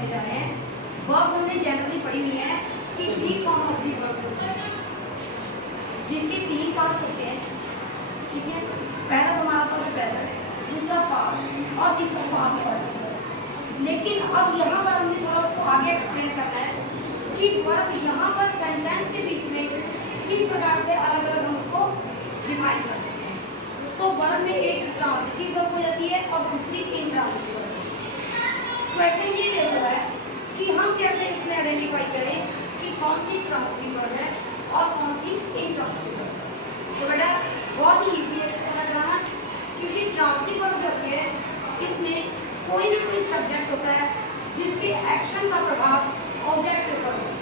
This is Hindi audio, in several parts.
करने जा रहे हैं। वर्ब्स हमने जनरली पढ़ी हुई है कि 3 फॉर्म ऑफ दी वर्ब्स होते हैं, जिसके 3 पार्ट्स होते हैं, ठीक है। पहला हमारा तो प्रेजेंट, दूसरा पास्ट और तीसरा पास्ट पार्टिसिपल। लेकिन अब यहाँ पर हमने थोड़ा उसको आगे एक्सप्लेन करना है कि वर्ब यहाँ पर सेंटेंस के बीच में किस प्रकार से अलग अलग हम उसको डिफाइन कर सकते हैं। तो वर्ब में एक ट्रांजिटिव वर्ब हो जाती है और दूसरी इंट्रांजिटिव वर्ब। क्वेश्चन ये दे रहा है कि हम कैसे इसमें आइडेंटिफाई करें कि कौन सी ट्रांजिटिव वर्ब है और कौन सी इंट्रांजिटिव वर्ब है। तो बेटा बहुत ही ईजी है इसको पता कराना, क्योंकि ट्रांजिटिव वर्ब जो होती है इसमें कोई ना कोई सब्जेक्ट होता है जिसके एक्शन का प्रभाव ऑब्जेक्ट के ऊपर होता है।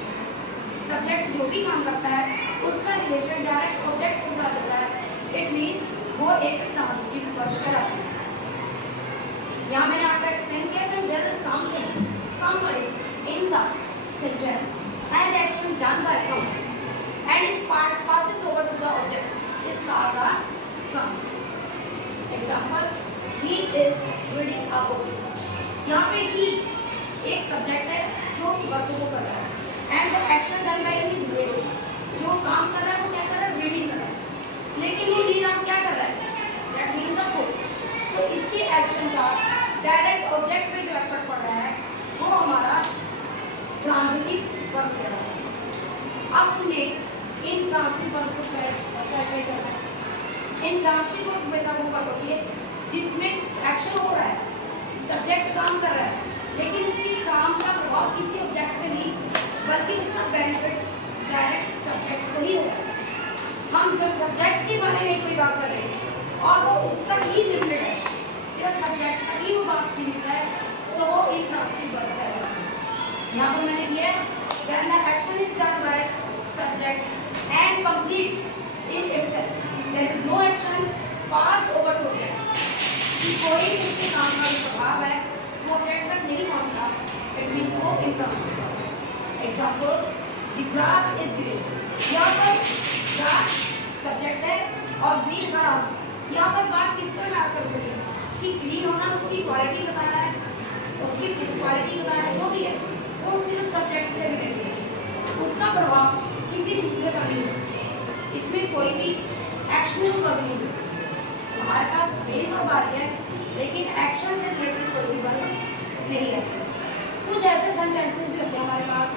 सब्जेक्ट जो भी काम करता है उसका रिलेशन डायरेक्ट ऑब्जेक्ट के साथ होता है। इट मीन्स वो एक ट्रांजिटिव वर्ब कहलाता है। यहाँ मैंने आपको एक्सप्लेन किया कि there is something somebody in the sentence and action done by someone and its part passes over to the object is called the transitive. Example, he is reading a book. यहाँ पे he एक सब्जेक्ट है जो उस वर्ब को कर रहा है and the action done by him is reading. जो काम कर रहा है वो क्या कर रहा है, रीडिंग कर रहा है। लेकिन वो रीड आप क्या कर रहा है, that means a book. तो इसके एक्शन का डायरेक्ट ऑब्जेक्ट पे जो एफर्ट पड़ रहा है वो हमारा ट्रांजिटिव वर्ब कहलाता है। अब हमने इन ट्रांजिटिव वर्ब को कैसे करना है। इन ट्रांजिटिव वर्ब में वो वर्ब होती है जिसमें एक्शन हो रहा है, सब्जेक्ट काम कर रहा है, लेकिन उसकी काम का प्रभाव किसी ऑब्जेक्ट पे नहीं बल्कि उसका बेनिफिट डायरेक्ट सब्जेक्ट को ही हो रहा है। हम जब सब्जेक्ट के बारे में कोई बात कर रहे हैं और वो उस तक ही लिमिटेड है, सिर्फ सब्जेक्ट तक ही वो बात सीमित है, तो वो इंट्रांजिटिव वर्ब कहलाता है। यहाँ पर मैंने दिया when the action is done by subject and complete in itself, there is no action passed over to object. कि कोई इसके काम का जो प्रभाव है वो ऑब्जेक्ट तक नहीं पहुँचता, it means वो इंट्रांजिटिव वर्ब है। Example, the grass is green. यहाँ पर grass सब्जेक्ट है और green का यहाँ पर बात किस पर बात कर रही है कि ग्रीन होना उसकी क्वालिटी बताना है, उसकी डिस्क्वालिटी बताना है, जो भी है वो सिर्फ सब्जेक्ट से रिलेटेड है, उसका प्रभाव किसी दूसरे पर नहीं है। इसमें कोई भी एक्शनल वर्ब नहीं है। हमारे पास मेन वर्ब आ रही है लेकिन एक्शन से रिलेटेड कोई भी वर्ब नहीं है। कुछ ऐसे सेंटेंसेस भी होते हैं हमारे पास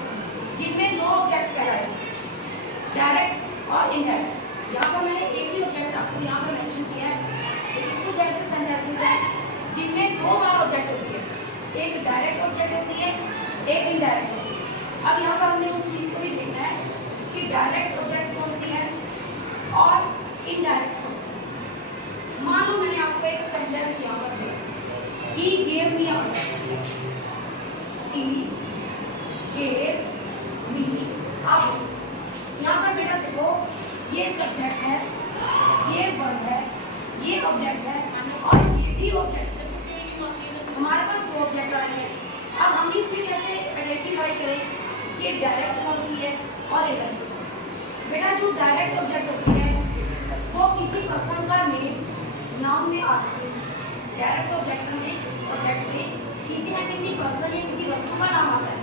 जिनमें दो ऑब्जेक्ट कह रहे हैं, डायरेक्ट और इनडायरेक्ट। यहाँ पर मैंने एक ही ऑब्जेक्ट आपको यहाँ पर मेंशन किया है, लेकिन कुछ ऐसे सेंटेंसेस हैं जिनमें दो बार ऑब्जेक्ट होती है, एक डायरेक्ट ऑब्जेक्ट होती है, एक इनडायरेक्ट होती है। अब यहाँ पर हमने उस चीज़ को भी देखना है कि डायरेक्ट ऑब्जेक्ट कौन सी है और इनडायरेक्ट कौन सी है। मान लो मैंने आपको एक सेंटेंस यहाँ पर दिया, he gave me a book. He gave me a book. यहाँ पर बेटा देखो ये सब्जेक्ट है, ये वर्ब है, ये ऑब्जेक्ट है और ये भी ऑब्जेक्ट है। हमारे पास दो ऑब्जेक्ट आ रहे हैं। अब हम इसमें कैसे आइडेंटिफाई करें कि डायरेक्ट कौन सी है और इनडायरेक्ट कौन सी है। बेटा जो डायरेक्ट ऑब्जेक्ट होती है वो किसी पर्सन का नेम नाउन में आ सकती है। डायरेक्ट ऑब्जेक्ट में किसी न किसी पर्सन या किसी वस्तु का नाम आता है,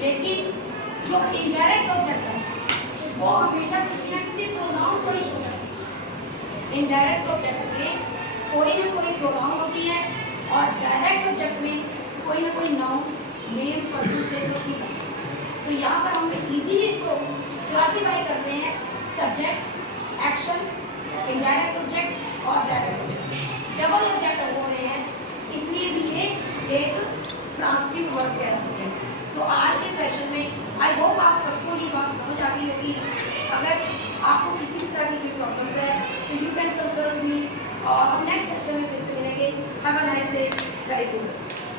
लेकिन जो इनडायरेक्ट ऑब्जेक्ट है वो हमेशा किसी न किसी प्रोनाउन को ही शो करती है। इनडायरेक्ट ऑब्जेक्ट में कोई ना कोई प्रोनाउन होती है और डायरेक्ट ऑब्जेक्ट में कोई ना कोई नाउन, नेम, पर्सन, प्लेस होती है। तो यहाँ पर हम इजीली इसको क्लासिफाई करते हैं सब्जेक्ट, एक्शन, इनडायरेक्ट ऑब्जेक्ट और डायरेक्ट ऑब्जेक्ट। डबल ऑब्जेक्ट हो रहे हैं इसलिए भी ये एक ट्रांजिटिव वर्ब कहलाती है। तो आज के सेशन में आई होप आप सबको ये बात समझ आ गई होगी। अगर आपको किसी भी तरह की प्रॉब्लम्स है तो यू कैन कंसल्ट मी और हम नेक्स्ट सेशन में फिर से मिलेंगे। Have a nice day, very good.